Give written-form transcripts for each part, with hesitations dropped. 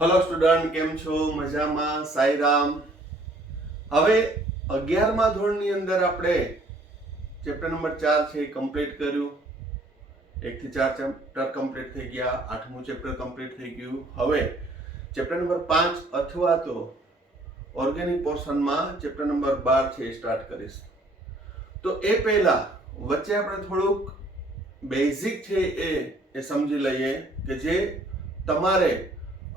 Hello student, કેમ છો? મજામાં? સાઈરામ. હવે 11મા ધોરણની અંદર આપણે ચેપ્ટર નંબર 4 છે એ કમ્પ્લીટ કર્યું. 1 થી 4 ચેપ્ટર કમ્પ્લીટ થઈ ગયા. 8મું ચેપ્ટર કમ્પ્લીટ થઈ ગયું. હવે ચેપ્ટર નંબર 5 અથવા તો ઓર્ગેનિક પોર્શનમાં ચેપ્ટર નંબર 12 છે એ સ્ટાર્ટ કરીશ. તો એ પહેલા વચ્ચે આપણે થોડુંક બેઝિક છે એ સમજી લઈએ કે જે તમારે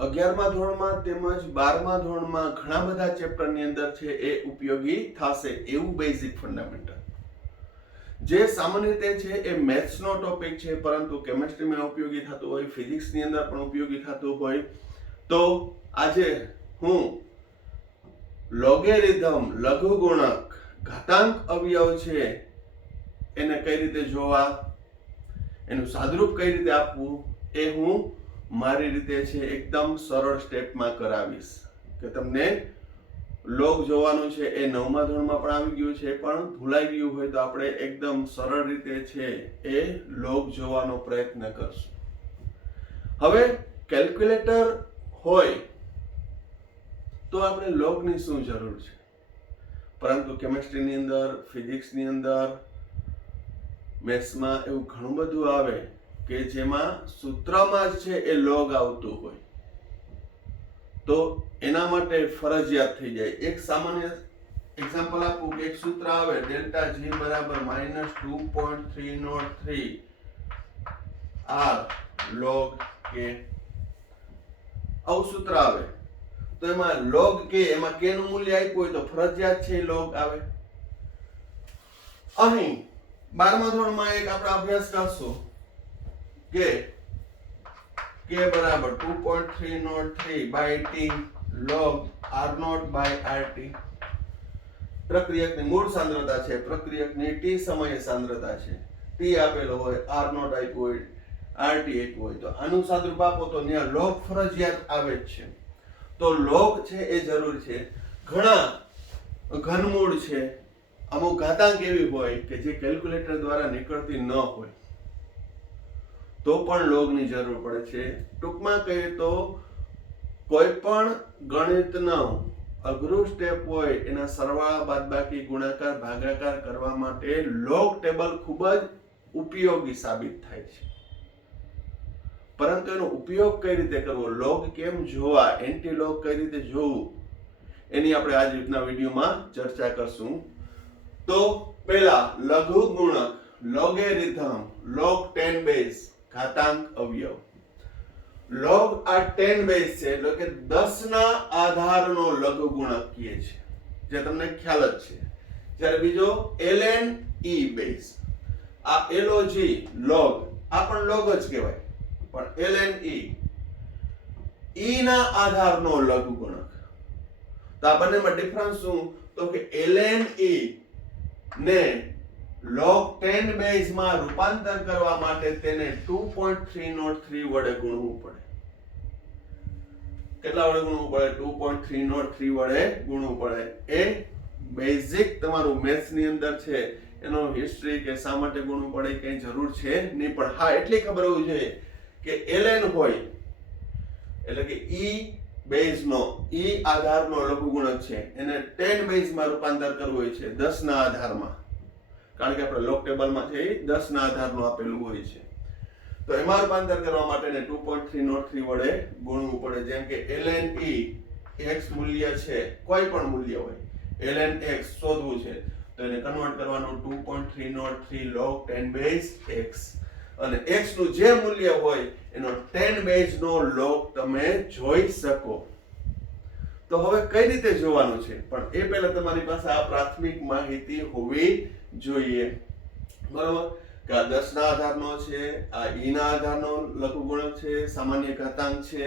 11મા ધોરણમાં તેમજ 12મા ધોરણમાં ઘણા બધા ચેપ્ટરની અંદર છે એ ઉપયોગી થશે એવું બેઝિક ફંડામેન્ટલ જે સામાન્ય રીતે છે એ મેથ્સનો ટોપિક છે, પરંતુ કેમેસ્ટ્રીમાં ઉપયોગી થતું હોય, ફિઝિક્સની અંદર પણ ઉપયોગી થતું હોય. તો આજે હું લોગેરિધમ, લઘુગુણક, ઘાતાંક અવયવ છે એને કઈ રીતે જોવા, એનું સાદરૂપ કઈ રીતે આપવું એ હું મારી રીતે છે એકદમ સરળ સ્ટેપમાં કરાવીશ. કે તમને લોગ જોવાનું છે એ 9મા ધોરણમાં પણ આવી ગયું છે, પણ ભૂલાઈ ગયું હોય તો આપણે એકદમ સરળ રીતે છે એ લોગ જોવાનો પ્રયત્ન કરશું. હવે કેલ્ક્યુલેટર હોય તો આપણે લોગની શું જરૂર છે, પરંતુ કેમેસ્ટ્રીની અંદર, ફિઝિક્સની અંદર, મેથ્સમાં એવું ઘણું બધું આવે કે જેમાં સૂત્રમાં જ છે એ લોગ આવતું હોય, તો એના માટે ફરજિયાત થઈ જાય. એક સામાન્ય એક્ઝામ્પલ આપું કે એક સૂત્ર આવે ડેલ્ટા જી બરાબર -2.303 r log k. આવું સૂત્ર આવે તો એમાં log k, એમાં k નું મૂલ્ય આપ્યું હોય તો ફરજિયાત છે log આવે. અહીં 12મા ધોરણમાં એક આપણે અભ્યાસ કરશું કે k બરાબર 2.303 by t log r0 by rt. પ્રક્રિયકની મૂળ સાંદ્રતા છે, પ્રક્રિયકની t સમયે સાંદ્રતા છે. t આપેલો હોય, r0 આપ્યું હોય, rt આપ્યું હોય, તો આનું સાદરૂપ આપો તો ત્યાં log ફરજિયાત આવે જ છે. તો log છે એ જરૂર છે. ઘણા ઘનમૂળ છે, અમુક ઘાતાંક એવી હોય કે જે કેલ્ક્યુલેટર દ્વારા નીકળતી ન હોય, તો પણ લોગની જરૂર પડે છે. ટૂંકમાં કહીએ તો કોઈ પણ ગણિતનો અઘરું સ્ટેપ હોય એના સરવાળા, બાદબાકી, ગુણાકાર, ભાગાકાર કરવા માટે લોગ ટેબલ ખૂબ જ ઉપયોગી સાબિત થાય છે. પરંતુ એનો ઉપયોગ કઈ રીતે કરવો, લોગ કેમ જોવા, એન્ટી લોગ કઈ રીતે જોવું, એની આપણે આજ રીતના વિડીયોમાં ચર્ચા કરશું. તો પહેલા લઘુ ગુણક, લોગેરિધમ, log 10 બેઝ, ઘાતાંક અવયવ. log આ 10 બેઝ છે એટલે કે 10 ના આધારનો લઘુગુણક કહે છે, જે તમને ખ્યાલ જ છે. જ્યારે બીજો ln e બેઝ, આ log log, આ પણ log જ કહેવાય, પણ ln e ના આધારનો લઘુગુણક. તો આ બંનેમાં ડિફરન્સ શું? તો કે ln e ને log 10 બેઝ માં રૂપાંતર કરવા માટે તેને 2.303 વડે ગુણવું પડે. કેટલા વડે ગુણવું પડે? 2.303 વડે ગુણવું પડે. એ બેઝિક તમારું મેથ્સ ની અંદર છે, એનો હિસ્ટ્રી કે શા માટે ગુણવું પડે કઈ જરૂર છે નહીં, પણ હા એટલી ખબર હોવી જોઈએ કે ln હોય એટલે કે e બેઝ નો, e આધારનો લઘુગુણક છે, એને 10 બેઝ માં રૂપાંતર કરવું હોય છે, 10 ના આધારમાં. કારણ કે આપણે લોગ ટેબલમાં છે એ 10 ના આધારનું આપેલું હોય છે. તો એમાં રૂપાંતર કરવા માટે 2.303 વડે ગુણવું પડે. જેમ કે ln e x મૂલ્ય છે, કોઈ પણ મૂલ્ય હોય, ln x શોધવું છે તો એને કન્વર્ટ કરવાનું 2.303 log 10 બેઝ x, અને x નું જે મૂલ્ય હોય એનો 10 બેઝ નો log તમે જોઈ શકો. તો હવે કઈ રીતે જોવાનું છે, પણ એ પહેલા તમારી પાસે આ પ્રાથમિક માહિતી હોવી જોઈએ, બરોબર? કે આ 10 ના આધારનો છે, આ e ના આધારનો લઘુગુણક છે, સામાન્ય ઘાતાંક છે.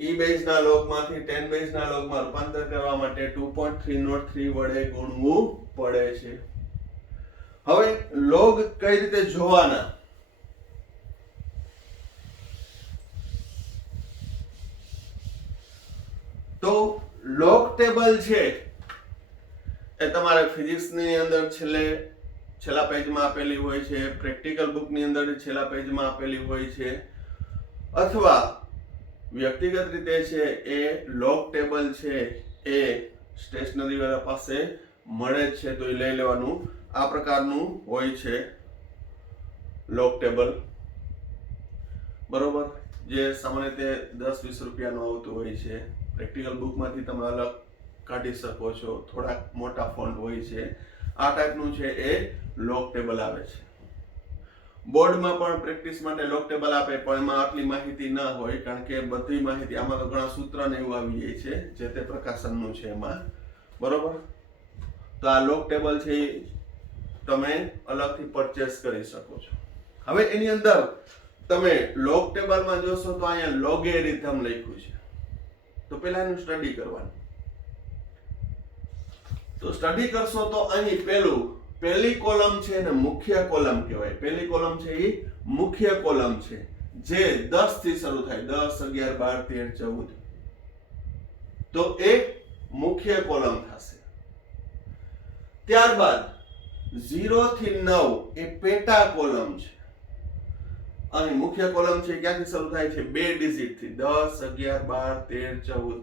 e બેઝ ના લોગમાંથી 10 બેઝ ના લોગમાં રૂપાંતર કરવા માટે 2.303 વડે ગુણવું પડે છે. હવે લોગ કઈ રીતે જોવાના? તો લોગ ટેબલ છે એ તમારે ફિઝિક્સની અંદર છેલ્લા પેજમાં આપેલી હોય છે, પ્રેક્ટિકલ બુકની અંદર છેલ્લા પેજમાં આપેલી હોય છે, અથવા વ્યક્તિગત રીતે છે એ લોક ટેબલ છે એ સ્ટેશનરી વાળા પાસે મળે છે તો એ લઈ લેવાનું. આ પ્રકારનું હોય છે લોક ટેબલ, બરોબર, જે સામાન્ય રીતે 10-20 રૂપિયાનું આવતું હોય છે. પ્રેક્ટિકલ બુકમાંથી તમે અલગ કાઢી શકો છો, થોડાક મોટા ફોન્ટ હોય છે. આ ટાઈપનું છે એ લોક ટેબલ આવે છે. બોર્ડમાં પણ પ્રેક્ટિસ માટે લોક ટેબલ આપે, પણ એમાં આટલી માહિતી ના હોય, કારણ કે બધી માહિતી આમાં તો ઘણા સૂત્ર ને એવું આવી જાય છે જે તે પ્રકાશનનું છે એમાં, બરોબર. તો આ લોક ટેબલ છે એ તમે અલગથી પરચેસ કરી શકો છો. હવે એની અંદર તમે લોક ટેબલમાં જોશો તો અહીંયા લોગેરિધમ લખ્યું છે, તો પહેલા એનું સ્ટડી કરવાનું. તો સ્ટડી કરશો તો અહીં પહેલી કોલમ છે ને મુખ્ય કોલમ કહેવાય. પહેલી કોલમ છે એ મુખ્ય કોલમ છે જે 10 થી શરૂ થાય, 10, 11, 12, 13, 14. તો એ મુખ્ય કોલમ થશે. ત્યારબાદ 0 થી 9 એ પેટા કોલમ છે. અહીં મુખ્ય કોલમ છે ક્યાંથી શરૂ થાય છે? 2 ડિજિટ થી, 10, 11, 12, 13, 14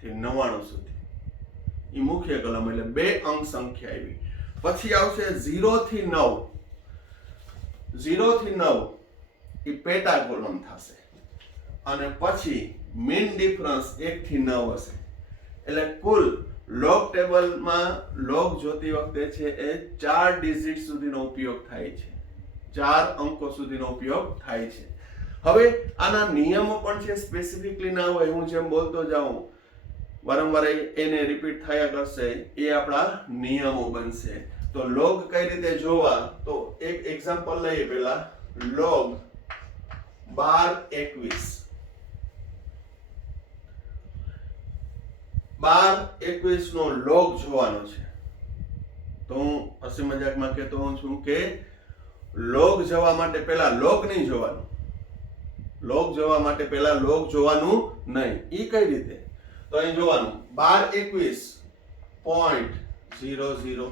થી 99 સુધી. એ મુખ્ય કોલમ એટલે 2 અંક સંખ્યા આવી. પછી આવશે 0 થી 9. 0 થી 9 એ પેટા કોલમ થશે. અને પછી મીન ડિફરન્સ 1 થી 9 હશે. એટલે કુલ લોગ ટેબલમાં લોગ જોતી વખતે છે એ 4 ડિજિટ સુધીનો ઉપયોગ થાય છે, 4 અંકો સુધીનો ઉપયોગ થાય છે. હવે આના નિયમો પણ છે, સ્પેસિફિકલી ના હોય, હું જેમ બોલતો જાઉં વારંવાર એને રિપીટ થયા કરશે, એ આપણા નિયમો બનશે. તો લોગ કઈ રીતે જોવા, તો એક એક્ઝામ્પલ લઈએ. પહેલા લોગ 12-21. 12-21 નો લોગ જોવાનો છે. તો હું હસી મજાકમાં કહેતો હોઉં છું કે લોગ જોવા માટે પહેલા લોગ નહીં જોવાનું, લોગ જોવા માટે પહેલા લોગ જોવાનું નહીં. ઈ કઈ રીતે? તો અહીં જોવાનું 12-21.00,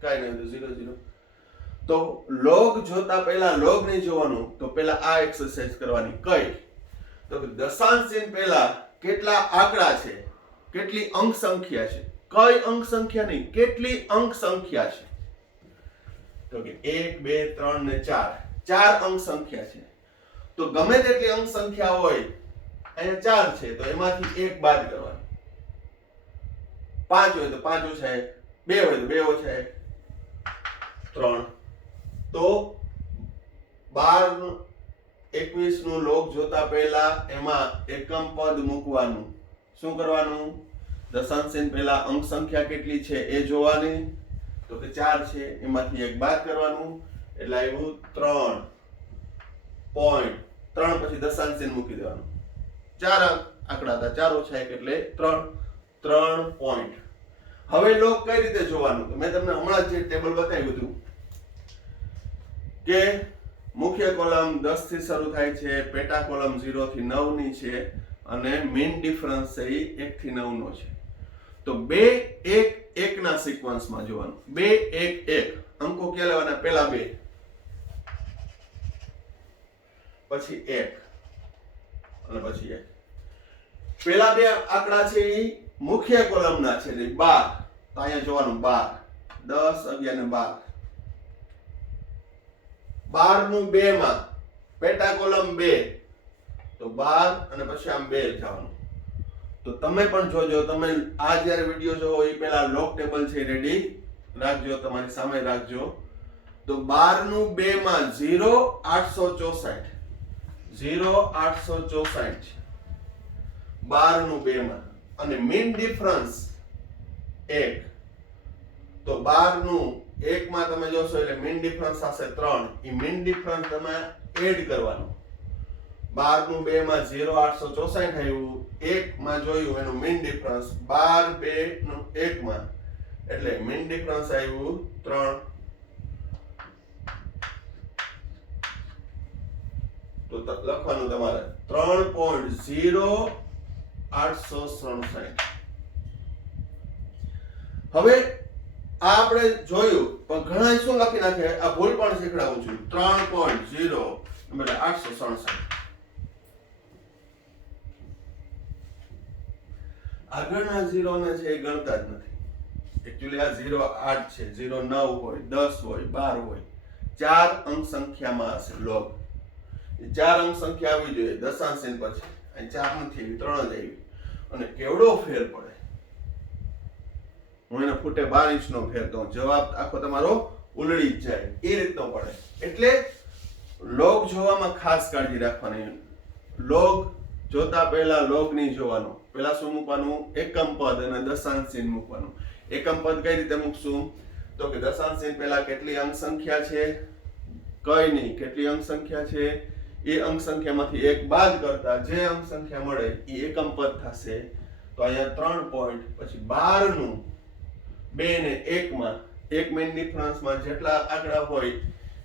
કાઈ નહીં, 00. તો લોગ જોતા પહેલા લોગ નહીં જોવાનું, તો પહેલા આ એક્સરસાઇઝ કરવાની. કઈ? તો દશાંશ ચિહ્ન પહેલા કેટલા આંકડા છે, કેટલી અંક સંખ્યા છે, કઈ અંક સંખ્યા નહીં, કેટલી અંક સંખ્યા છે. તો કે 1, 2, 3 ને 4, 4 અંક સંખ્યા છે. તો ગમે તેટલી અંક સંખ્યા હોય, અહીંયા 4 છે તો એમાંથી 1 બાદ કરવાનું. 5 હોય તો 5 ઓછા 1, 2 હોય તો 2 ઓછા 1, 3. તો 12-21 નું લોગ જોતા પહેલા એમાં એકમ પદ મૂકવાનું. શું કરવાનું? દશાંશ ચિહ્ન પહેલા અંક સંખ્યા કેટલી છે એ જોવાની. તો કે 4 છે, એમાંથી 1 બાદ કરવાનું, એટલે આવ્યું 3.3. પછી દશાંશ ચિહ્ન મૂકી દેવાનું. 4 આંકડા હતા, 4 ઓછા 1 એટલે 3 પોઈન્ટ. હવે લોગ કઈ રીતે જોવાનું? તો મેં તમને હમણાં જ જે ટેબલ બતાવ્યું હતું કે મુખ્ય કોલમ 10 થી શરૂ થાય છે, પેટા કોલમ 0 થી 9 ની છે, અને મીન ડિફરન્સ છે 1 થી 9 નો છે. તો 2, 1, 1 ના સિક્વન્સમાં જોવાનું. 2, 1, 1 અંકો ક્યાં લેવાના? પહેલા 2, પછી 1 અને પછી 1. પહેલા 2 આંકડા છે એ મુખ્ય કોલમના છે, 12. તો અહીંયા જોવાનું 12, 10, 11 ને 12. 12 નું 2 માં પેટા કોલમ 2, તો 12 અને પછી આમ 2 જવાનું. તો તમે પણ જોજો, તમે આ જ્યારે વિડિયો જોવો એ પહેલા લોગ ટેબલ છે રેડી રાખજો, તમારી સામે રાખજો. તો 12 નું 2 માં 0.864, 0.864 છે 12 નું 2 માં. અને મીન ડિફરન્સ 1. તો 12 નું 1 માં તમે જોશો એટલે મીન ડિફરન્સ થશે 3. એ મીન ડિફરન્સ તમે એડ કરવાનું. 12 નું 2 માં 0.864 આવ્યું, 1 માં જોયું એનું મીન ડિફરન્સ, 12, 2 નું 1 માં એટલે મીન ડિફરન્સ આવ્યું 3. તો લખવાનું તમારે 3.0867. હવે આ આપણે જોયું, પણ ઘણા શું લખી નાખે, આ ભૂલ પણ શીખડાવું છું. 3.0867. આગળના 0 ને છે એ ગણતા જ નથી. એકચ્યુઅલી આ 0 8 છે, 0 9 હોય, 10 હોય, 12 હોય, 4 અંક સંખ્યામાં હશે લોગ. એ 4 અંક સંખ્યા આવી જોઈએ દશાંશ ચિહ્ન પછી. અહીં 4 નથી આવી, 3 જ આવી. અને કેવડો ફેર પડે, હું એને ફૂટે 12 ઇંચનો ફેર કહું, જવાબ આખો તમારો ઉલળી જ જાય એ રીતનો પડે. એટલે લોગ જોવામાં ખાસ કાળજી રાખવાની. લોગ જોતા પહેલા લોગ નહીં જોવાનો. પહેલા શું મૂકવાનું? એકમ પદ અને દશાંશ ચિહ્ન મૂકવાનું. એકમ પદ કઈ રીતે મૂકશું? તો કે દશાંશ ચિહ્ન પહેલા કેટલી અંક સંખ્યા છે, કઈ નહીં, કેટલી અંક સંખ્યા છે, એ અંક સંખ્યામાંથી એક બાદ કરતા જે અંક સંખ્યા મળે એ એકમ પદ થશે. તો અહીંયા 3 પોઈન્ટ, પછી 12 નું 2 ને 1 માં, એક મેઇન ડિફરન્સમાં જેટલા આંકડા હોય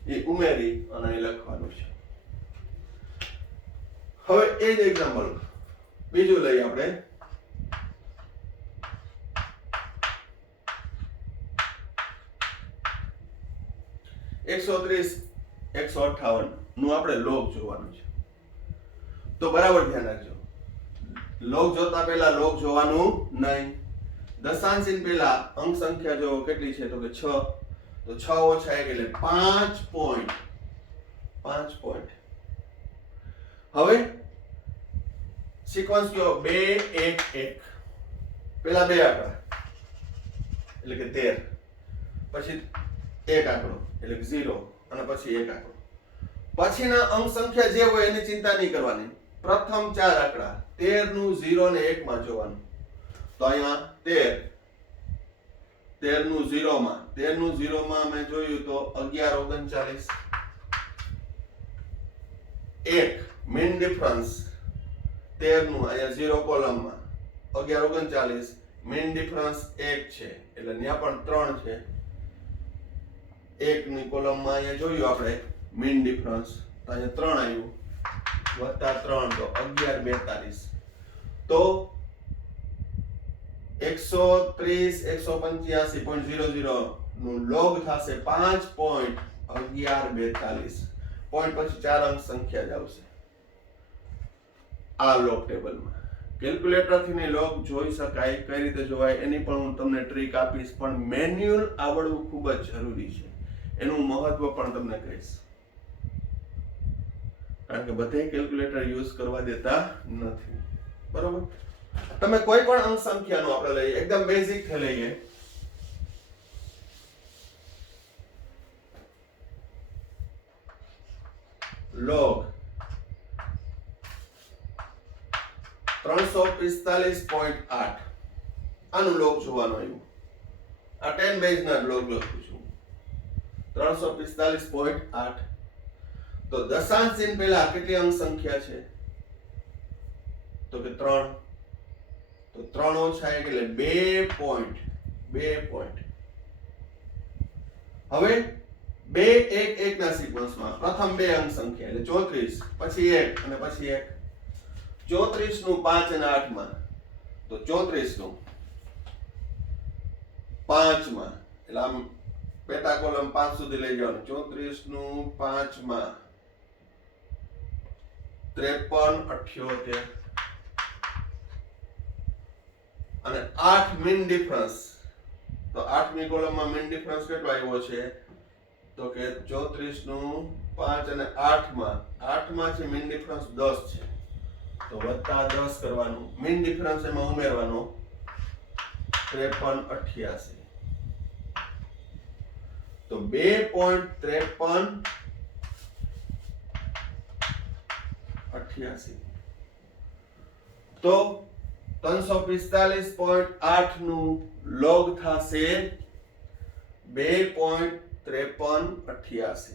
એ ઉમેરી અને અહીં લખવાનું છે. હવે એ જ એક્ઝામ્પલ બીજું લઈએ આપણે. 130 158 નું આપણે લોગ જોવાનું છે. તો બરાબર ધ્યાન રાખજો, લોગ જોતા પહેલા લોગ જોવાનું નહીં. દશાંશ ચિહ્ન પહેલા અંક સંખ્યા જો કેટલી છે? તો કે 6. તો 6 ઓછા 1 એટલે 5 પોઈન્ટ. 5 પોઈન્ટ. હવે સિક્વન્સ કયો? 2 1 1. પહેલા બે આંકડા એટલે કે 13, પછી એક આંકડો એટલે કે 0 અને પછી એક આંકડો. પછીના અંક સંખ્યા જે હોય એની ચિંતા નહીં કરવાની. પ્રથમ 4 આંકડા 13 નું 0 ને 1 માં જોવાનું. તો અહીંયા 13 નું 0 માં, 13 નું 0 માં મેં જોયું તો 11 39 1 મેઇન ડિફરન્સ 13 નું અહીંયા 0 કોલમમાં 11 39 મેઇન ડિફરન્સ 1 છે એટલે ત્યાં પણ 3 છે. 1 ની કોલમમાં અહીંયા જોયું આપણે મેઇન ડિફરન્સ, તો અહીંયા 3 આવ્યું, વત્તા 3 તો 11 42. તો 130 185.00 નું લોગ થશે 5.1142. પોઈન્ટ પછી 4 અંક સંખ્યા જ આવશે આ લોગ ટેબલમાં. કેલ્ક્યુલેટરથી ને લોગ જોઈ શકાય, કઈ રીતે જોવાય એની પણ હું તમને ટ્રીક આપીશ, પણ મેન્યુઅલ આવડવું ખૂબ જ જરૂરી છે. એનું મહત્વ પણ તમને કહીશ, કારણ કે બધે કેલ્ક્યુલેટર યુઝ કરવા દેતા નથી. બરોબર? તમે કોઈ પણ અંક સંખ્યાનો આપણે લઈએ, એકદમ બેઝિક થી લઈએ. લોગ 345.8 આનું લોગ જોવાનું આવ્યું. આ 10 બેઝ ના લોગ લખું છું. 345.8. તો દશાંશ ચિહ્ન પહેલા કેટલી અંક સંખ્યા છે? તો કે 3. તો 3 ઓછા 1 એટલે 2 પોઈન્ટ. 2 પોઈન્ટ. હવે 2 1 1 ના સિક્વન્સમાં પ્રથમ બે અંક સંખ્યા એટલે 34, પછી 1 અને પછી 1. 34 નું 5 અને 8 માં, તો 34 નું 5 માં એટલે આમ પેટા કોલમ 5 સુધી લઈ જવાનું. 34 નું 5 માં 53 78 અને 8 મીન ડિફરન્સ. તો 8 મી કોલમમાં મીન ડિફરન્સ કેટલો આવ્યો છે? તો કે 34 નું 5 અને 8 માં, 8 માંથી મીન ડિફરન્સ 10 છે, તો વત્તા 10 કરવાનું. મીન ડિફરન્સ એમાં ઉમેરવાનો 53 88. તો 2.5388. તો 345.8 નું લોગ થશે 2.5388.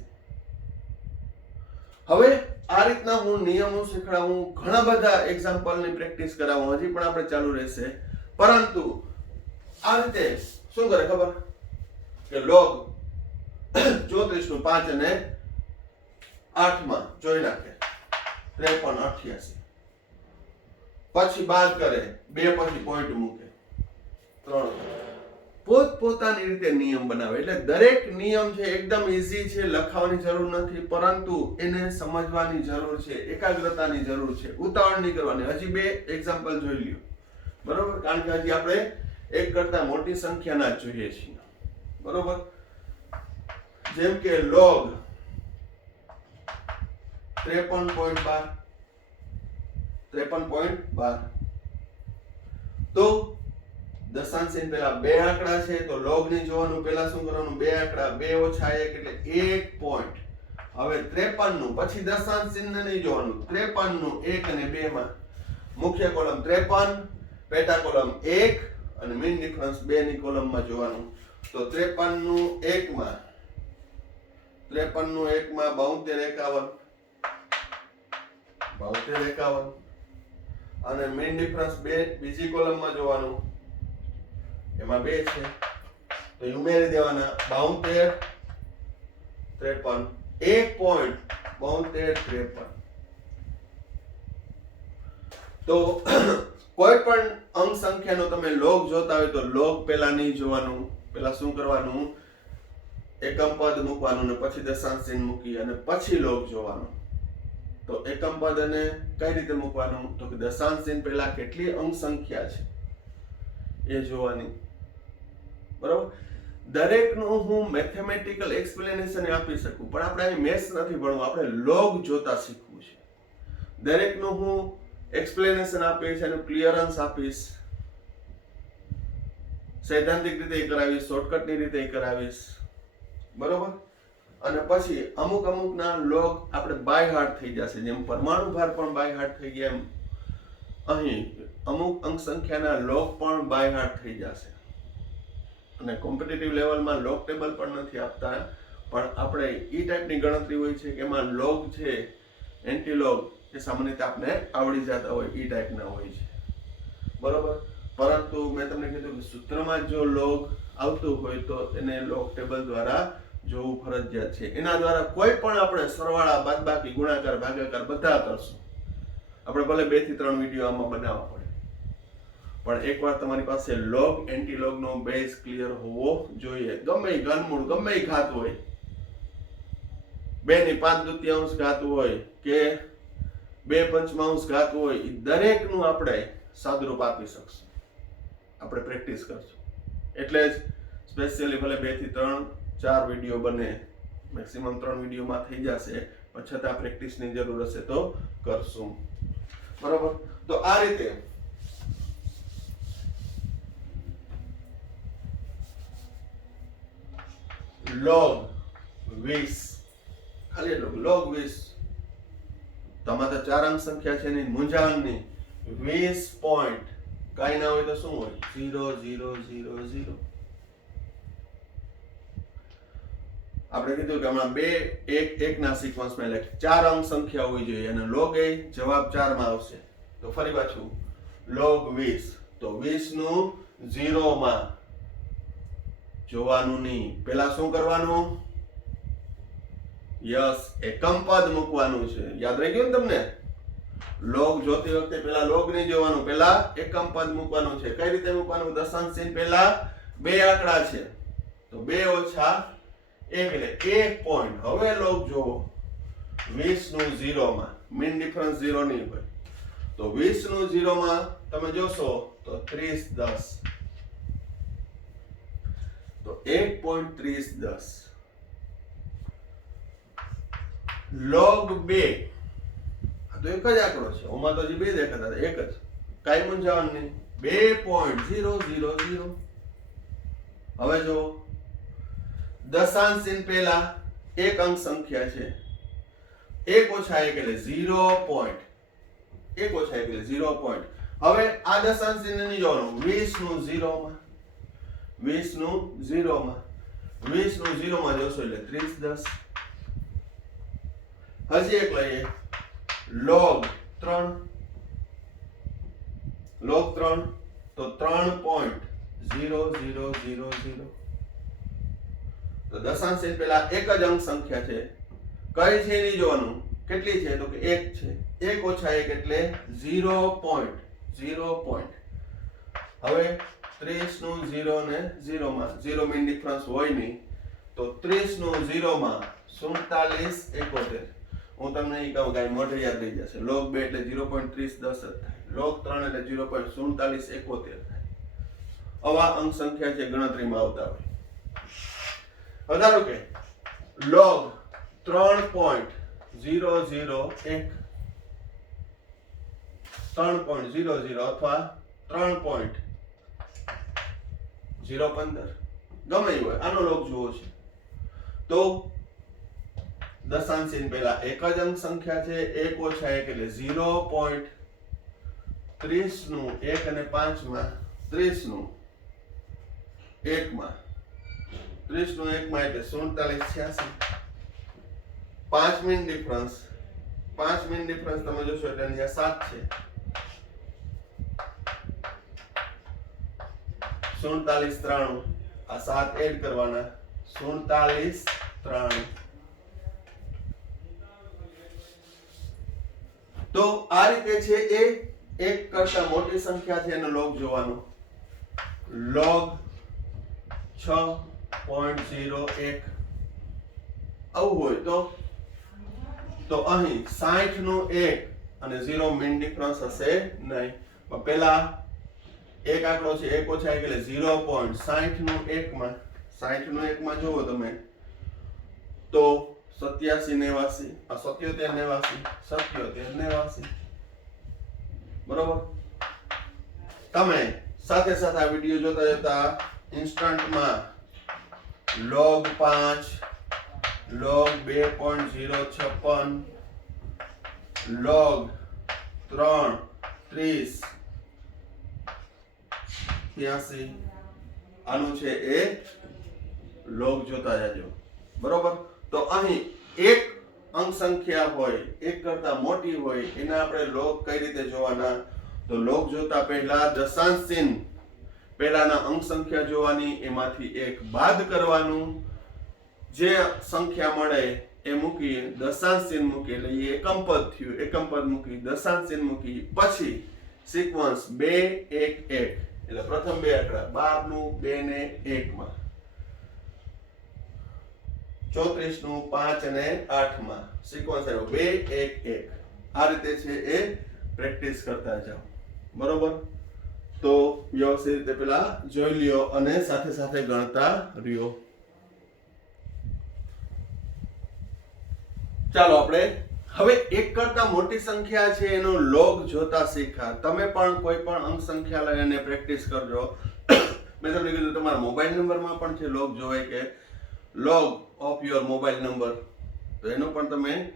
હવે આ રીતના હું નિયમો શીખડાવું, ઘણા બધા એક્ઝામ્પલની પ્રેક્ટિસ કરાવું, હજી પણ આપણે ચાલુ રહેશે. પરંતુ આ રીતે શું કરે ખબર? કે લોગ 34 નું 5 અને 8 માં જોઈ નાખે 53 88, પછી બાદ કરે 2 પછી પોઈન્ટ મૂકે 3. પોતપોતાની રીતે નિયમ બનાવે. એટલે દરેક નિયમ છે એકદમ ઈઝી છે, લખવાની જરૂર નથી, પરંતુ એને સમજવાની જરૂર છે, એકાગ્રતાની જરૂર છે, ઉતાવળ નહીં કરવાની. હજી બે એક્ઝામ્પલ જોઈ લ્યો. બરોબર, કારણ કે હજી આપણે એક કરતા મોટી સંખ્યાના જ જોઈએ છીએ. બરોબર, જેમ કે log 53.12 તો દશાંશ ચિહ્ન પહેલા બે આંકડા છે તો log ની જોવાનું, પહેલા શું કરવાનું, બે આંકડા 2 ઓછા 1 એટલે 1 પોઈન્ટ. હવે 53 નું પછી દશાંશ ચિહ્ન નહીં જોવાનું, 53 નું 1 અને 2 માં મુખ્ય કોલમ 53, પેટા કોલમ 1 અને મીન ડિફરન્સ 2 ની કોલમમાં જોવાનું. તો 53 નું 1 માં 72 51 અને મીન ડિફરન્સ 2 બીજી કોલમમાં જોવાનું, એમાં 2 છે તો ઉમેરી દેવાના. 72 53 1 પોઈન્ટ 72 53. તો કોઈ પણ અંક સંખ્યાનો તમે log જોતા હોય તો log પહેલા નહીં જોવાનું, પહેલા શું કરવાનું, એકમ પદ મૂકવાનું ને પછી દશાંશ ચિહ્ન મૂકી અને પછી log જોવાનું. તો એકમ પદ અને કઈ રીતે મૂકવાનું, તો કે દશાંશ ચિહ્ન પહેલા કેટલી અંક સંખ્યા છે એ જોવાની. બરોબર, દરેકનું હું મેથેમેટિકલ એક્સપ્લેનેશન આપી શકું, પણ આપણે અહીં મેથ્સ નથી ભણવું, આપણે log જોતા શીખવું છે. દરેકનું હું એક્સપ્લેનેશન આપીશ, એનું ક્લિયરન્સ આપીશ, સૈદ્ધાંતિક રીતે કરાવીશ, શોર્ટકટની રીતે કરાવીશ. બરોબર, અને પછી અમુકના log આપણે બાય હાર્ટ થઈ જશે, જેમ પરમાણુ ભાર પણ બાય હાર્ટ થઈ ગયા એમ અહીં અમુક અંક સંખ્યાના log પણ બાય હાર્ટ થઈ જશે. અને કોમ્પિટિટિવ લેવલમાં log ટેબલ પણ નથી આપતા, પણ આપણે ઈ ટાઈપની ગણતરી હોય છે કે એમાં log છે, એન્ટી log એ સામાન્ય રીતે આપણે આવડી જતા હોય, ઈ ટાઈપના હોય છે. બરોબર, પરંતુ મેં તમને કીધું કે સૂત્રમાં જો log આવતું હોય તો એને log ટેબલ દ્વારા જોવું ફરજિયાત છે. એના દ્વારા કોઈ પણ આપણે સરવાળા, બાદબાકી, ગુણાકાર, ભાગાકાર બધા કરશું. આપણે ભલે 2 થી 3 વિડીયો આમાં બનાવવા પડે, પણ એકવાર તમારી પાસે log એન્ટી log નો બેઝ ક્લિયર હોવો જોઈએ. ગમે ઘનમૂળ, ગમે ઘાત હોય, 2 ની 5/2 ઘાત હોય કે 2/5 ઘાત હોય, એ દરેકનું આપણે સાદુરૂપ આપી શકશું. આપણે પ્રેક્ટિસ કરશું. એટલે જ સ્પેશિયલી ભલે 2 થી 3 4 વિડીયો બને, મેક્સિમમ 3 વિડીયોમાં થઈ જશે, પણ છતાં પ્રેક્ટિસની જરૂર હશે તો કરશું. બરોબર, તો આ રીતે log 20, ખાલી log 20 તમારે તો 4 અંક સંખ્યા છે, ની મૂંઝાવણ નહીં. 20 પોઈન્ટ કાઈ ના હોય તો શું હોય, 0 0 0 0. આપણે કીધું કે હમણાં 2 1 1 ના સિક્વન્સમાં એટલે 4 અંક સંખ્યા હોવી જોઈએ અને log એ જવાબ 4 માં આવશે. તો ફરી પાછું log 20, તો 20 નું 0 માં જોવાનું નહીં, પહેલા શું કરવાનું, યસ, એકમ પદ મૂકવાનું છે. યાદ રહી ગયું ને તમને? log જોતી વખતે પહેલા log નહીં જોવાનું, પહેલા એકમ પદ મૂકવાનું છે. કઈ રીતે મૂકવાનું, દશાંશ ચિહ્ન પહેલા બે આંકડા છે તો 2 ઓછા 1 એટલે 1 પોઈન્ટ. હવે log જોવો, 20 નું 0 માં, મીન ડિફરન્સ 0 નહીં હોય, તો 20 નું 0 માં તમે જોશો તો 30 10, તો 1.30 log 2, આ તો એક જ આંકડો છે, ઓમાં તો હજી બે દેખાતા હતા, એક જ, કાઈ મૂંઝાવણ નહીં, 2.000. હવે જો દશાંશ ચિહ્ન પહેલા એક અંક સંખ્યા છે, 1 ઓછા 1 એટલે 0 પોઈન્ટ, 1 ઓછા 1 એટલે 0 પોઈન્ટ. હવે આ દશાંશ ચિહ્ન નહીં જોવાનું, 20 નું 0 માં, 20 નું 0 માં, 20 નું 0 માં જોશો એટલે 30 10. હજી એક લઈએ, log 3, log 3 તો 3.0000. તો દશાંશ ચિહ્ન પહેલા એક જ અંક સંખ્યા છે, કઈ છે નહીં જોવાનું, કેટલી છે તો કે 1 છે, 1 ઓછા 1 એટલે 0 પોઈન્ટ, 0 પોઈન્ટ. હવે 30 નું 0 ને 0 માં 0 મીન ડિફરન્સ હોય નહીં, તો 30 નું 0 માં 47 71. હું તમને એ કહું કાંઈ મોઢે યાદ રહી જશે. log 2 એટલે 0.3010 જ થાય. log 3 એટલે 0.4771 થાય. આવા અંક સંખ્યા છે ગણતરીમાં આવતા હોય. વધારો કે log 3.001 3.00 અથવા 3.015 ગમે એ હોય, આનો લોગ જુઓ છે તો દશાંશ ચિહ્ન પહેલા એક જ અંક સંખ્યા છે, 1 ઓછા 1 એટલે 0.30 નું 1 અને 5 માં 30 નું 1 માં 30 નું 1 માં એટલે 4786. 5 મિનિટ ડિફરન્સ તમે જોશો એટલે અહીંયા 7 છે. 4793 આ 7 એડ કરવાના 4793. તો આ રીતે છે એ એક કરતા મોટી સંખ્યા છે એનો લોગ જોવાનો. log 6.01 આવું હોય તો અહીં 60 નું 1 અને 0 મિન ડિફરન્સ હશે નહીં. પહેલા એક આંકડો છે 1 ઓછા 1 એટલે 0.60 નું 1 માં 60 નું 1 માં જોવો તમે તો 8789 આ 7789 બરોબર. તમે સાથે સાથે આ વિડિયો જોતા ઇન્સ્ટન્ટમાં log 5 log 2.056 log 3.30 આનું છે એ લોગ જોતા જાજો. બરોબર. તો અહીં એક અંક સંખ્યા હોય એક કરતા મોટી હોય એના આપણે લોગ કઈ રીતે જોવાના? તો લોગ જોતા પહેલા દશાંશ ચિહ્ન પહેલાના અંક સંખ્યા જોવાની, એમાંથી એક બાદ કરવાનું, જે સંખ્યા મળે એ મૂકી દશાંશ ચિહ્ન મૂકી એટલે એ એકમ પદ થયું, એકમ પદ મૂકી દશાંશ ચિહ્ન મૂકી પછી સિક્વન્સ 2 1 1 એટલે પ્રથમ બે આંકડા 12 નું 2 ને 1 માં, 34 નું 5 અને 8 માં સિક્વન્સ આવ્યો 2 1 1. આ રીતે છે એ પ્રેક્ટિસ કરતા જાઓ. બરોબર. તો વ્યવસ્થિત રીતે પેલા જોઈ લ્યો અને સાથે સાથે ગણતા રહ્યો. ચાલો આપણે હવે એક કરતા મોટી સંખ્યા છે એનો લોગ જોતા શીખ્યા. તમે પણ કોઈ પણ અંક સંખ્યા લઈને પ્રેક્ટિસ કરજો. મેં તમને કીધું તમારા મોબાઈલ નંબરમાં પણ છે લોગ જોવાય કે log of your mobile number, તો એનો પણ તમે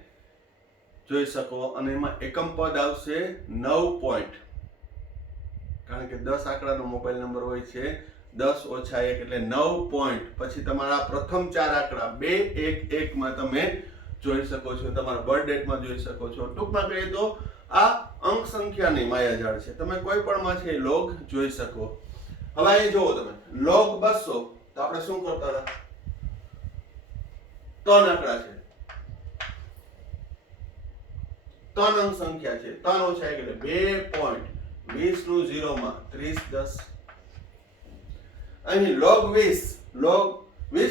જોઈ શકો અને એમાં એકમ પદ આવશે 9 પોઈન્ટ, કારણ કે 10 આંકડાનો મોબાઈલ નંબર હોય છે. 10 ઓછા 1 એટલે 9 પોઈન્ટ. પછી તમારા પ્રથમ 4 આંકડા 2 1 1 માં તમે જોઈ શકો છો, તમારા બર્થ ડેટમાં જોઈ શકો છો. ટૂંકમાં કહીએ તો આ અંક સંખ્યાની માયાજાળ છે, તમે કોઈ પણ માં છે લોગ જોઈ શકો. હવે અહીં જુઓ તમે log 200, તો આપણે શું કરતા હતા? 3 આંકડા છે, 3 અંક સંખ્યા છે, 3 ઓછા 1 એટલે 2.20 નું 0 માં 30 10. અહીં log 20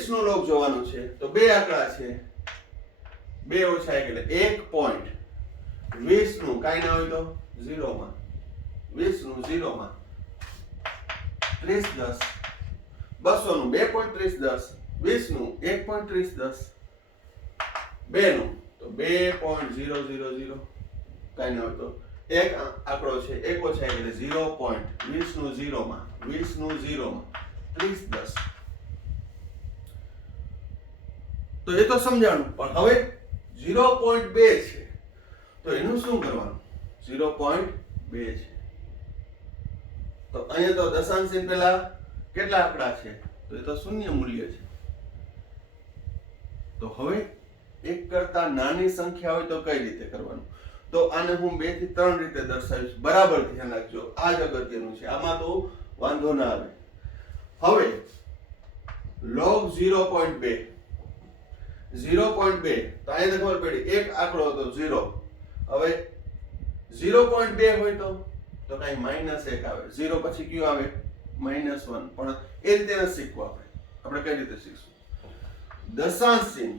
નું લોગ જોવાનું છે તો બે આંકડા છે, 2 ઓછા 1 એટલે 1.20 નું કાઈ ના હોય તો 0 માં, 20 નું 0 માં 30 10. 200 નું 2.30 10, 20 નું 1.30 10, 2 નું તો 2.000 કાઈ ના હોય તો એક આંકડો છે 1 ઓછા 1 એટલે 0.20 નું 0 માં, 20 નું 0 માં 30 10. તો એ તો સમજાણું, પણ હવે 0.2 છે તો એનું શું કરવાનું? 0.2 છે તો અહીંયા તો દશાંશ ચિહ્ન પહેલા કેટલા આંકડા છે? તો એ તો શૂન્ય મૂલ્ય છે. તો હવે એક કરતા નાની સંખ્યા હોય તો કઈ રીતે કરવાનું? તો આને હું 2 થી 3 રીતે દર્શાવીશ. બરાબર ધ્યાન રાખજો, આ જ અગત્યનું છે, આમાં તો વાંધો ના આવે. હવે log 0.2 0.2 તો અહીંયા ખબર પડી એક આંકડો હતો 0. હવે 0.2 હોય તો કઈ -1 આવે, 0 પછી કયું આવે? -1. પણ એ રીતે ન શીખવું આપણે કઈ રીતે શીખશું? દશાંશ ચિહ્ન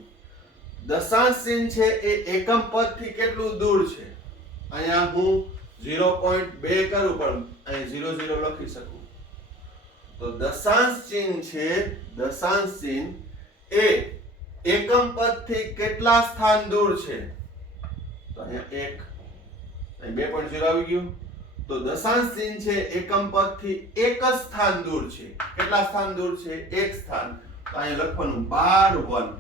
દશાંશ ચિહ્ન છે એ એકમ પદ થી કેટલું દૂર છે? અહીંયા હું 0.2 કરું પણ અહીં 0 લખી શકું. તો દશાંશ ચિહ્ન છે, દશાંશ ચિહ્ન એ એકમ પદ થી કેટલા સ્થાન દૂર છે? તો અહીંયા 1, અહીં 2.0 આવી ગયું. તો દશાંશ ચિહ્ન છે એકમ પદ થી એક જ સ્થાન દૂર છે. કેટલા સ્થાન દૂર છે? એક સ્થાન. તો અહીંયા લખવાનું 12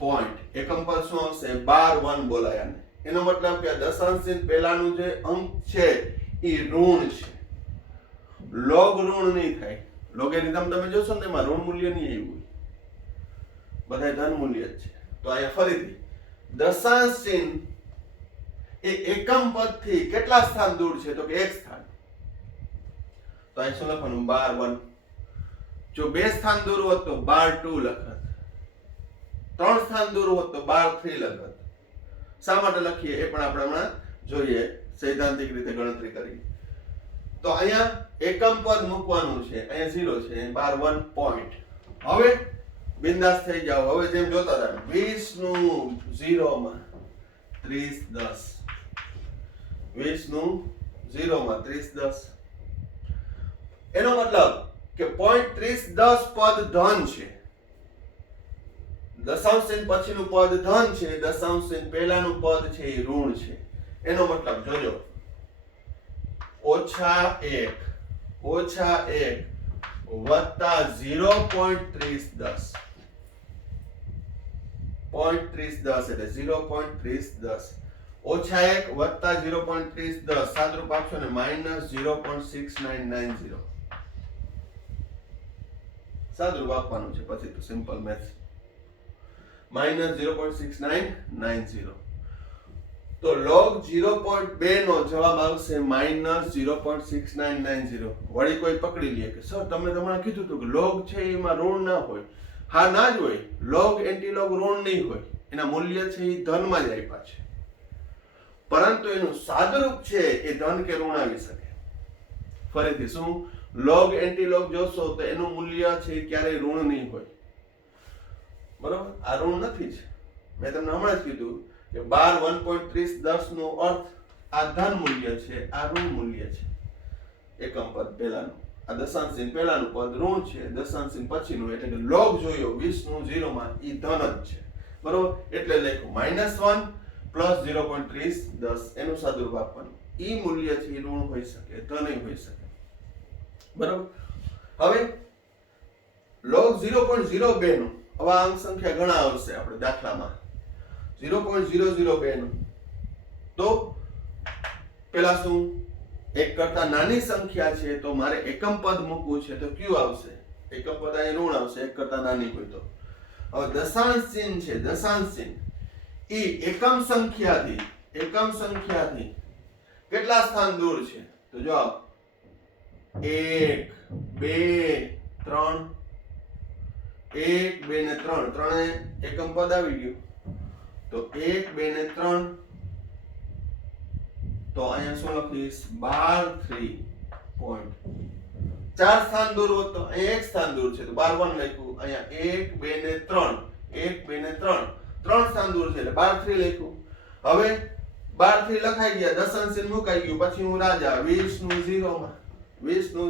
પોઈન્ટ. એકમ પદ શું આવશે? 12 બોલાય આને. એનો મતલબ કે દશાંશ ચિહ્ન પહેલાનું જે અંક છે એ ઋણ છે. લોગ ઋણ નહીં થાય. લોગેરિધમ તમે જોશો ને એમાં ઋણ મૂલ્ય નહીં આવ્યું, બધા ધન મૂલ્ય જ છે. તો અહીંયા ફરીથી દશાંશ ચિહ્ન એ એકમ પદ થી કેટલા સ્થાન દૂર છે? તો કે એક સ્થાન. તો અહીં શું લખવાનું? 12. જો 2 સ્થાન દૂર હોત તો 12 લખત. 3 સ્થાન દૂર હોત તો 12 લખત. શા માટે લખીએ એ પણ આપણે હમણાં જોઈએ, સૈદ્ધાંતિક રીતે ગણતરી કરી. તો અહીંયા એકમ પદ મૂકવાનું છે, અહીંયા 0 છે, 12 પોઈન્ટ. હવે બિંદાસ થઈ જાઓ. હવે જેમ જોતા હતા 20 નું 0 માં 30 10, 20 નું 0 માં 30 10. એનો મતલબ કે પોઈન્ટ 30 10 પદ ધન છે. દશાંશ ચિહ્ન પછીનું પદ ધન છે, દશાંશ ચિહ્ન પહેલાનું પદ છે એ ઋણ છે. એનો મતલબ જોજો, -1 વત્તા 0.30 10. 0.30 10 એટલે 0.30 -1 વત્તા 0.30 10 સાદરૂપ આપશો ને -0.6990. સાદરૂપ આપવાનું છે, પછી તો સિમ્પલ મેથ્સ. -0.6990. તો log 0.2 નો જવાબ આવશે -0.6990. વળી કોઈ પકડી લે કે સર તમે હમણાં કીધું હતું કે log છે એમાં ઋણ ના હોય. હા, ના જ હોય. log એન્ટીલોગ ઋણ નહીં હોય. એના મૂલ્ય છે એ ધનમાં જ આપ્યા છે, પરંતુ એનું સાદરૂપ છે એ ધન કે ઋણ આવી શકે. ફરીથી શું? log એન્ટીલોગ જોશો તો એનું મૂલ્ય છે ક્યારેય ઋણ નહીં હોય. બરોબર? આ ઋણ નથી જ. મેં તમને હમણાં જ કીધું કે 12 1.30 10 નો અર્થ આ ધન મૂલ્ય છે, આ ઋણ મૂલ્ય છે. એકમ પદ પહેલાનું, આ દશાંશ ચિહ્ન પહેલાનું પદ ઋણ છે, દશાંશ ચિહ્ન પછીનું એટલે કે log જોયો 20 નું 0 માં ઈ ધન જ છે. બરોબર? એટલે લખ્યું -1 પ્લસ 0.30 10 એનું સાદુરૂપ આપવાનું. ઈ મૂલ્ય છે ઋણ હોઈ શકે, ધન હોઈ શકે. બરોબર? હવે log 0.02 નું આવા અંક સંખ્યા ઘણા આવશે આપણે દાખલામાં. 0.002 નું તો પેલા શું? એક કરતા નાની સંખ્યા છે તો મારે એકમ પદ મૂકવું છે તો કયું આવશે? એકમ પદ અહીં ઋણ આવશે, એક કરતા નાની હોય તો. હવે દશાંશ ચિહ્ન છે, દશાંશ ચિહ્ન ઈ એકમ સંખ્યાથી કેટલા સ્થાન દૂર છે? તો જો 1 2 3, 1 2 ને 3, ત્રણે એકમ પદ આવી ગયું. તો 1 2 ને 3, તો અહીંયા શું લખીશ? 12 પોઈન્ટ. 4 સ્થાન દૂર હોત તો અહીંયા 1 સ્થાન દૂર છે તો 12 લખ્યું. અહીંયા 1 2 ને 3, 1 2 ને 3, 3 સ્થાન દૂર છે એટલે 12 લખ્યું. હવે 12 લખાઈ ગયા, દશાંશ ચિહ્ન મુકાઈ ગયું. પછી હું રાજા 20 નું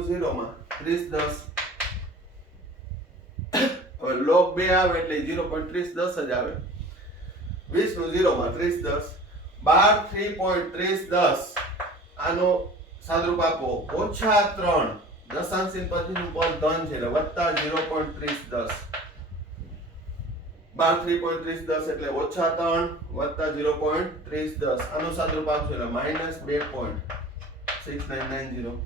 0 માં 30 10. હવે log 2 આવે એટલે 0.30 10 જ આવે. 20 નું 0 માં 30 10. 12 3.30 10 આનો સાદરૂપ આપો -3. દશાંશ ચિહ્ન પછીનું પદ ધન છે એટલે વત્તા 0.30 10. 12 3.30 10 એટલે -3 વત્તા 0.30 10 આનો સાદરૂપ આપશો એટલે -2.6990.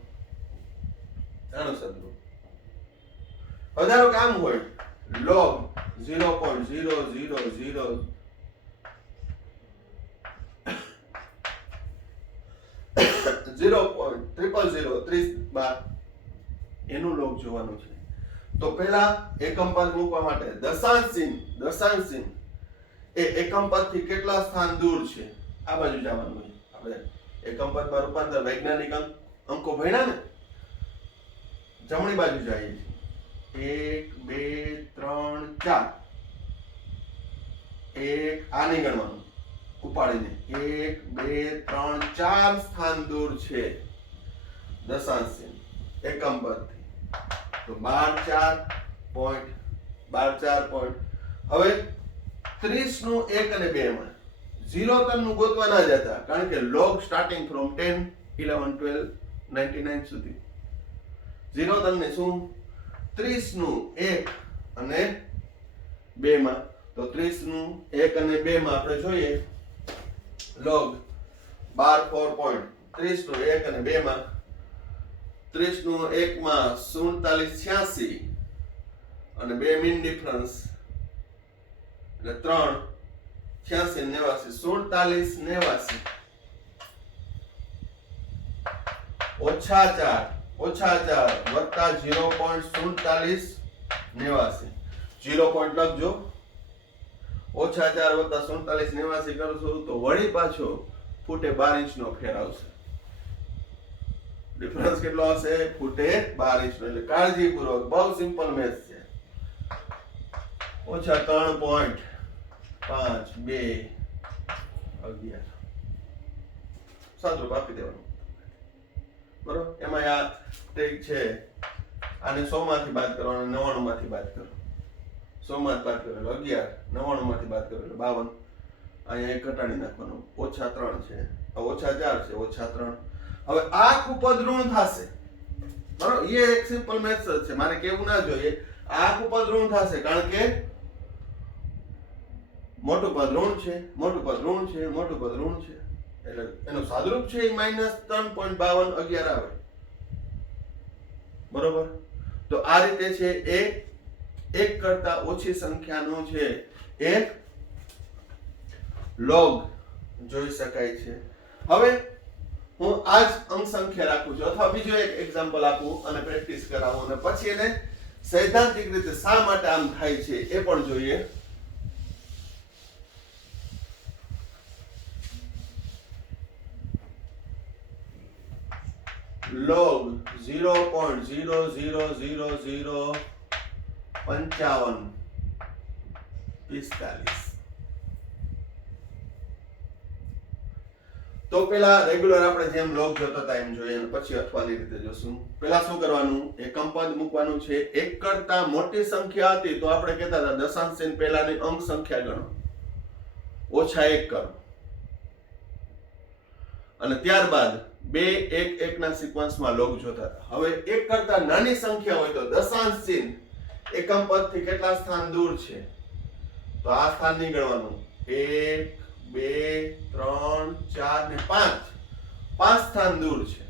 આનો સાદરૂપ. વધારો કામ હોય log 0.000 0.00030 એનું log જોવાનું છે. તો પહેલા એકમ પદ મૂકવા માટે દશાંશ ચિહ્ન એ એકમ પદ થી કેટલા સ્થાન દૂર છે આ બાજુ જવાનું છે. આપણે એકમ પદમાં રૂપાંતર વૈજ્ઞાનિક અંકો ભણ્યા ને, જમણી બાજુ જઈએ છીએ. 1 2 3 4 એક આ નહીં ગણવાનું ઉપાડીને 1 2 3 4 સ્થાન દૂર છે દશાંશ ચિહ્ન એકમ પદથી તો 12 4 પોઈન્ટ 12 4 પોઈન્ટ હવે 30 નું 1 અને 2 માં 0 તનનું ગોતવા ના જતા કારણ કે log સ્ટાર્ટિંગ ફ્રોમ 10 11 12 99 સુધી 0 તનને શું 30 નું 1 અને 2 માં તો 30 નું 1 અને 2 માં આપણે જોઈએ log 12 4 પોઈન્ટ 30 નું 1 અને 2 માં 30 નું 1 માં 47 86 અને 2 મીન ડિફરન્સ એટલે 3 86 89 47 89 ઓછા 4 વત્તા 0.47 89 0 પોઈન્ટ લખજો ઓછા 4 વત્તા 47 89 કરશો તો વળી પાછો ફૂટે 12 ઇંચનો ફેર આવશે ડિફરન્સ કેટલો આવશે ફૂટે 12 ઇંચનો એટલે કાળજીપૂર્વક બહુ સિમ્પલ મેથ્સ છે ઓછા 3.5 2 11 સાદુરૂપ આપી દેવાનું બરોબર એમાં આ ટ્રીક છે આને 100 માંથી બાદ કરવાનો 99 માંથી બાદ કરો 100 માંથી બાદ કરો 11 99 માંથી બાદ કરો 52 અહીંયા એક ઘટાડી નાખવાનું ઓછા 3 છે ઓછા 4 છે ઓછા 3 હવે આખું પદ ઋણ થશે બરોબર એ એક સિમ્પલ મેથડ છે મારે કેવું ના જોઈએ આખું પદ ઋણ થશે કારણ કે મોટું પદ ઋણ છે મોટું પદ ઋણ છે મોટું પદ ઋણ છે એટલે એનું સાદુરૂપ છે એ -3.5211 આવે બરોબર તો આ રીતે છે એ એક કરતા ઓછી સંખ્યાનો છે એક log જોઈ શકાય છે હવે હું આ જ અંક સંખ્યા રાખું છું અથવા બીજો એક એક્ઝામ્પલ આપું અને પ્રેક્ટિસ કરાવું અને પછી એને સૈદ્ધાંતિક રીતે શા માટે આમ થાય છે એ પણ જોઈએ log 0.000055 તો પેલા રેગ્યુલર આપણે જેમ log જોતા હતા એમ જોઈએ અને પછી અથવાની રીતે જોશું પેલા શું કરવાનું એકમ પદ મૂકવાનું છે એક કરતા મોટી સંખ્યા હતી તો આપણે કહેતા હતા દશાંશ ચિહ્ન પહેલાની અંક સંખ્યા ગણો ઓછા 1 કરો અને ત્યારબાદ 2 1 1 ના સિક્વન્સમાં log જોતા હતા હવે એક કરતા નાની સંખ્યા હોય તો દશાંશ ચિહ્ન એકમ પદથી કેટલા સ્થાન દૂર છે તો આ સ્થાન નહીં ગણવાનું 1 2 3 4 ને 5 સ્થાન દૂર છે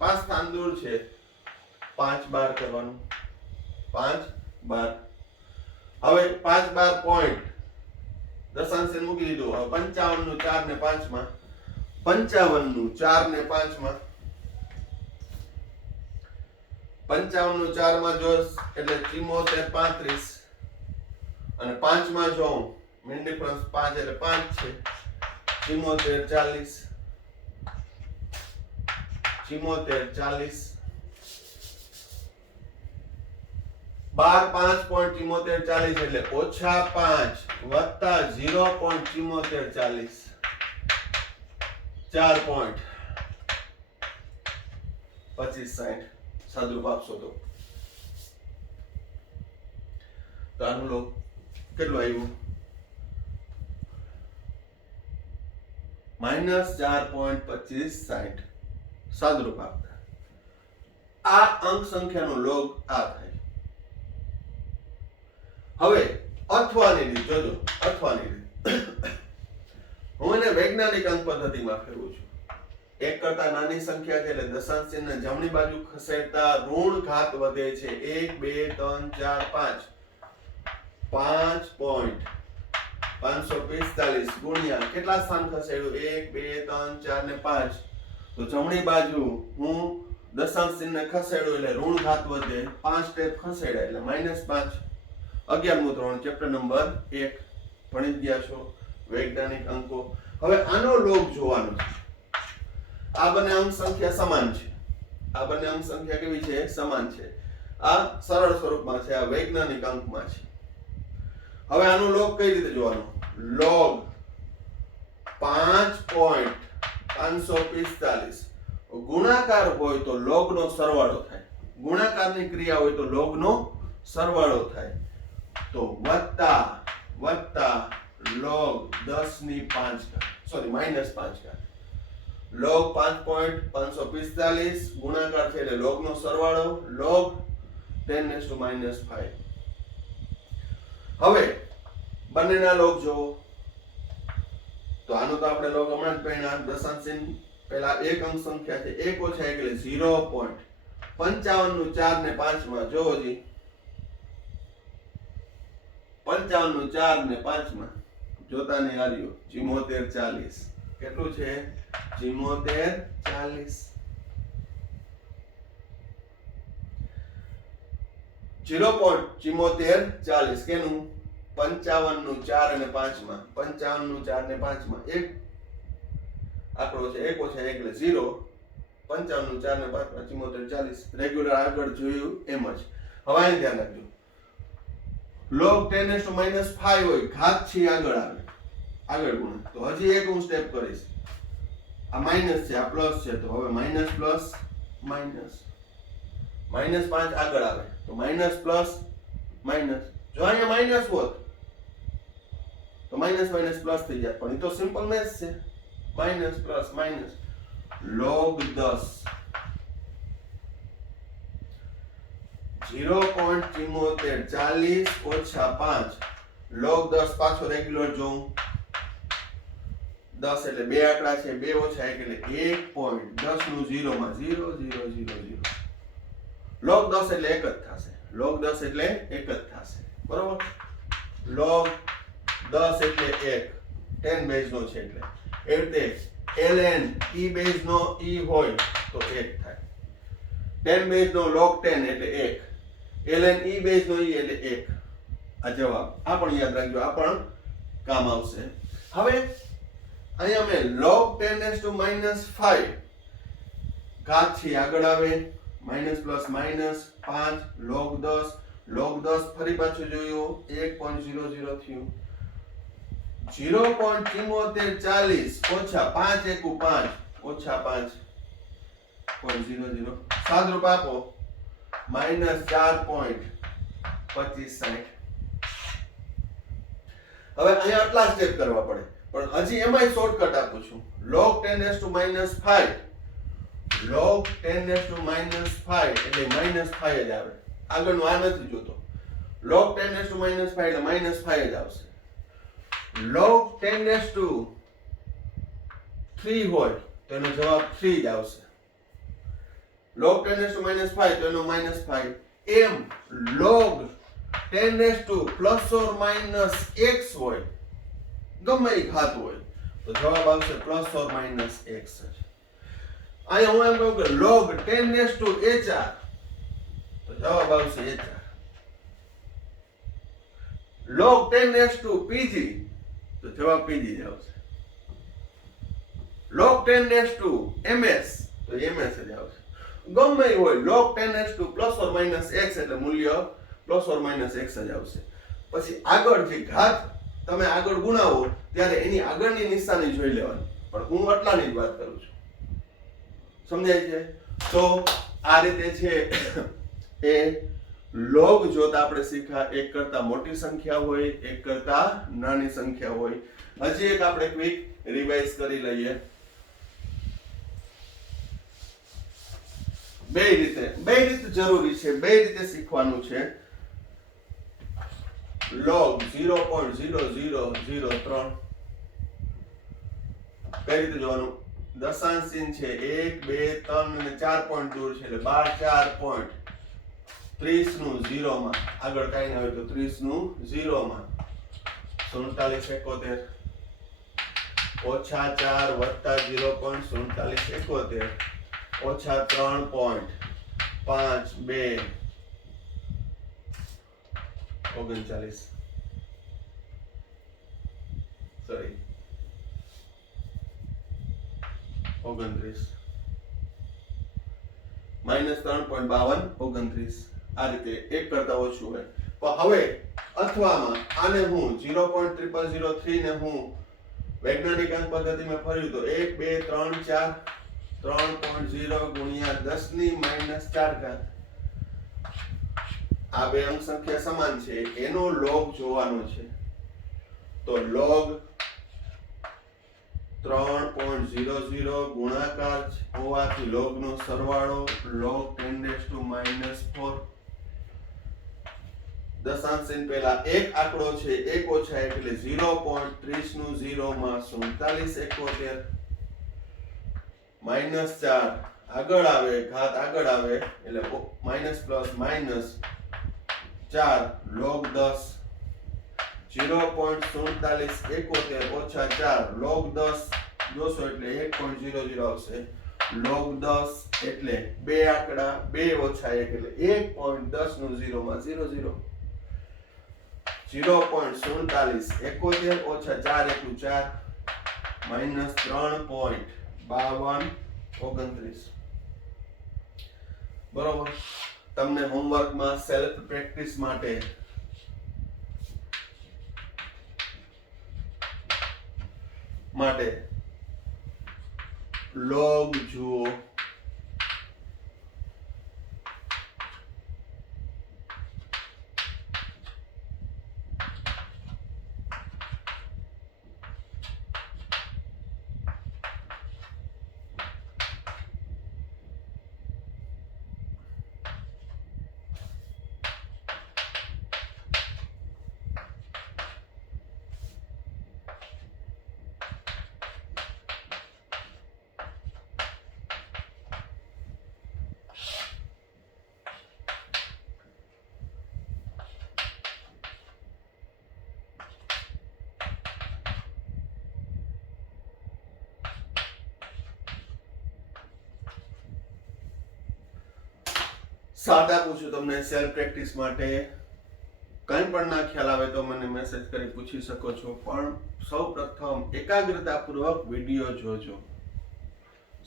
5 સ્થાન દૂર છે 5 12 કરવાનું 5 12 હવે 5 12 પોઈન્ટ દશાંશ ચિહ્ન મૂકી દીધું હવે 55 નું 4 ને 5 માં 55 નું 4 ને 5 માં 55 નું 4 માં જોશ એટલે 74 35 અને 5 માં જો મીન ડિફરન્સ 5 એટલે 5 છે 74 40 12 5.74 એટલે ઓછા 5 વત્તા 0.74 4 પોઈન્ટ 25 60 સાદુરૂપ આપશો તો આનું લો કેટલું આવ્યું -4.25 60 સાદુરૂપ આપતા આ અંક સંખ્યાનો log આ થાય હવે અથવાની રીત જોજો અથવાની રીત હું એને વૈજ્ઞાનિક અંક પદ્ધતિમાં ફેરવું છું એક કરતા નાની સંખ્યા છે એટલે દશાંશ ચિહ્નને જમણી બાજુ ખસેડતા ઋણ ઘાત વધે છે 1 2 3 4 5 5.545 ગુણ્યા કેટલા સ્થાન ખસેડ્યું 1 2 3 4 ને 5 તો જમણી બાજુ હું દશાંશ ચિહ્નને ખસેડું એટલે ઋણ ઘાત વધે 5 સ્ટેપ ખસેડ્યા એટલે -5 11મું ધોરણ ચેપ્ટર નંબર 1 ભણી ગયા છો વૈજ્ઞાનિક અંકો હવે આનો log જોવાનો છે આ બંને અંક સંખ્યા સમાન છે આ બંને અંક સંખ્યા કેવી છે સમાન છે આ સરળ સ્વરૂપમાં છે, આ વૈજ્ઞાનિક અંકમાં છે. હવે આનું લોગ કઈ રીતે જોવાનું? લોગ 5.545 ગુણાકાર હોય તો લોગનો સરવાળો થાય. ગુણાકારની ક્રિયા હોય તો લોગનો સરવાળો થાય. તો વત્તા લોગ 10⁻⁵ સોરી -5 લોગ 5.545 ગુણાકાર છે એટલે લોગનો સરવાળો લોગ 10⁻⁵. હવે બંનેના લોગ જોવો તો આનો તો આપણે લોગ હમણાં જ ભણ્યા. દશાંશ ચિહ્ન પહેલા એક અંક સંખ્યા છે 1 - 1 એટલે 0.55 નું 4 ને 5 માં જોવો જી 55 નું 4 ને 5 માં જોતા ને આવ્યો 74 40 કેટલું છે 74 0.74 કેનું 55 નું 4 અને 5 માં 55 નું 4 ને 5 માં એક આંકડો છે 1 - 1 એટલે 0 55 નું 4 ને 5 માં 74 40 રેગ્યુલર આગળ જોયું એમ જ. હવે અહીં ધ્યાન રાખજો લોગ 10⁻⁵ હોય ઘાત છે આગળ આવે આગળ ગુણે તો હજી એક હું સ્ટેપ કરીશ. આ માઈનસ છે આ પ્લસ છે તો હવે માઈનસ પ્લસ માઈનસ -5 આગળ આવે તો માઈનસ પ્લસ માઈનસ. જો અહીંયા માઈનસ હોત તો માઈનસ પ્લસ થઈ જાય પણ એ તો સિમ્પલ મેથ્સ છે. Minus plus minus log 10 0.74 - 5 log 10 પાછો રેગ્યુલર જોઉં 10 એટલે બે આંકડા છે 2 - 1 એટલે 1.10 નું 0 માં 0 0 0 0 લોગ 10 એટલે એક જ થશે. લોગ 10 એટલે એક જ થશે બરોબર. લોગ 10 એટલે 1 10 બેઝ નો છે એટલે ln e બેઝ નો e હોય તો 1 થાય. 10 બેઝ નો log 10 એટલે 1 ln e બેઝ નો e એટલે 1. આ જવાબ આ પણ યાદ રાખજો આ પણ કામ આવશે. હવે અહીંયા મેં log 10⁻⁵ ઘાત છે આગળ આવે માઈનસ પ્લસ માઈનસ 5 log 10 ફરી પાછું જોયું 1.00 થયું 0.74 - 5 * 1 = 5.00 સાદરૂપ આપો -4.2560. હવે અહીંયા આટલા સ્ટેપ કરવા પડે પણ હજી એમાંય શોર્ટકટ આપું છું. log 10⁻⁵ log 10⁻⁵ એટલે -5 જ આવે. આગળનું આ નથી જોતો. log 10⁻⁵ એટલે -5 જ આવશે. log 10⁻³ હોય તો એનો જવાબ 3 જ આવશે. log 10⁻⁵ તો એનો -5. એમ log 10⁻ ± x હોય ગમે એ ઘાત હોય તો જવાબ આવશે ± x જ. અહીંયા હું એમ કહું કે log 10⁻HR તો જવાબ આવશે HR. log 10⁻PG તો જવાબ PG જ આવશે. log 10⁻MS તો MS જ આવશે. ગમે એ હોય log 10⁻² ± x એટલે મૂલ્ય ± x જ આવશે. પછી આગળ જે ઘાત તમે આગળ ગુણાવો ત્યારે એની આગળની નિશાની જોઈ લેવાની પણ હું આટલાની જ વાત કરું છું. સમજાય છે? તો આ રીતે છે એ લોગ જોતા આપણે શીખ્યા. એક કરતા મોટી સંખ્યા હોય એક કરતા નાની સંખ્યા હોય. હજી એક આપણે ક્વિક રિવાઇઝ કરી લઈએ. બે રીતે જરૂરી છે. બે રીતે શીખવાનું છે. log 0.0003 કઈ રીતે જોવાનું? દશાંશ ચિહ્ન છે 1 2 3 અને 4 પોઈન્ટ દૂર છે એટલે 12 4.30 નું 0 માં આગળ કઈ ના હોય તો 30 નું 0 માં 47 71 -4 વત્તા 0.47 71 ઓછા 3.52 39 સોરી 29 -3.52 29 આ રીતે 1 કરતા ઓછું હોય. પણ હવે અથવામાં આને હું 0.0003 ને હું વૈજ્ઞાનિક અંક પદ્ધતિમાં ફર્યું તો 1 2 3 4 3.0 ગુણ્યા 10 ની -4 ઘાત. આ બે અંક સંખ્યા સમાન છે, એનો log જોવાનો છે. તો log 3.00 ગુણાકાર હોવાથી log નો સરવાળો log 10⁻⁴. દશાંશની પહેલા એક આંકડો છે, 1 ઓછા એટલે 0.30 નું 0 માં 47 -4 આગળ આવે, ઘાત આગળ આવે એટલે માઇનસ પ્લસ માઇનસ 4 log 10 0.47 ઓછા 4 log 10 જોશો એટલે 1.00 આવશે. log 10 એટલે બે આંકડા 2 ઓછા 1 એટલે 1.10 નું 0 માં 00. 0.47 ઓછા 4 એકુ 4 -3.5229. બરોબર. તમને હોમવર્કમાં સેલ્ફ પ્રેક્ટિસ માટે log જુઓ. સાદા પૂછું તમને સેલ્ફ પ્રેક્ટિસ માટે. કંઈ પણ ના ખ્યાલ આવે તો મને મેસેજ કરી પૂછી શકો છો, પણ સૌ પ્રથમ એકાગ્રતાપૂર્વક વિડીયો જોજો.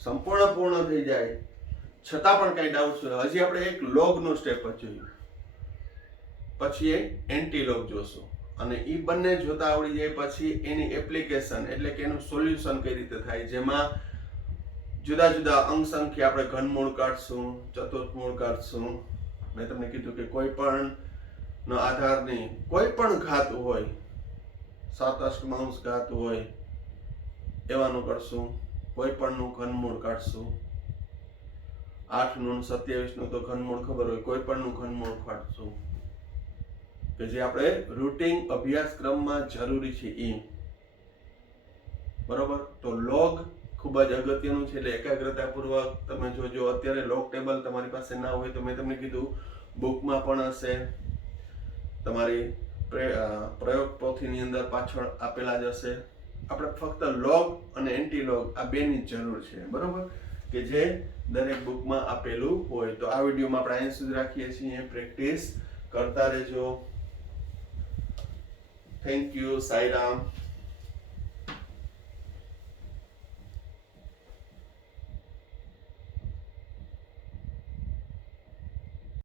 સંપૂર્ણ પૂર્ણ થઈ જાય છતાં પણ કઈ ડાઉટ હોય, હજી આપણે એક log નું સ્ટેપ જ જોયું, પછી એક એન્ટી log જોશું, અને એ બંને જોતા આવડી જાય પછી એની એપ્લિકેશન એટલે કે એનું સોલ્યુશન કઈ રીતે થાય, જેમાં જુદા જુદા અંક સંખ્યા આપણે ઘનમૂળ કાઢશું, ચતુર્થમૂળ કાઢશું. મેં તમને કીધું કે કોઈ પણ નો આધાર નહીં, કોઈ પણ ઘાત હોય, 7 અષ્ટમાંશ ઘાત હોય એવાનું કરશું, કોઈ પણ નું ઘનમૂળ કાઢશું. 8 નું 27 નું તો ઘનમૂળ ખબર હોય, કોઈ પણ નું ઘનમૂળ કાઢશું કે જે આપણે રૂટિન અભ્યાસક્રમમાં જરૂરી છે એ. બરોબર. તો log ખૂબ જ અગત્યનું છે, એટલે એકાગ્રતાપૂર્વક તમે જોજો. અત્યારે log ટેબલ તમારી પાસે ના હોય તો મેં તમને કીધું બુકમાં પણ હશે, તમારી પ્રયોગ પોથીની અંદર પાછળ આપેલા જ હશે. આપણે ફક્ત log અને એન્ટી log આ બેની જ જરૂર છે. બરોબર, કે જે દરેક બુકમાં આપેલું હોય. તો આ વિડીયોમાં આપણે અહીં સુધી રાખીએ છીએ. પ્રેક્ટિસ કરતા રહેજો. Thank you. સાઈરામ.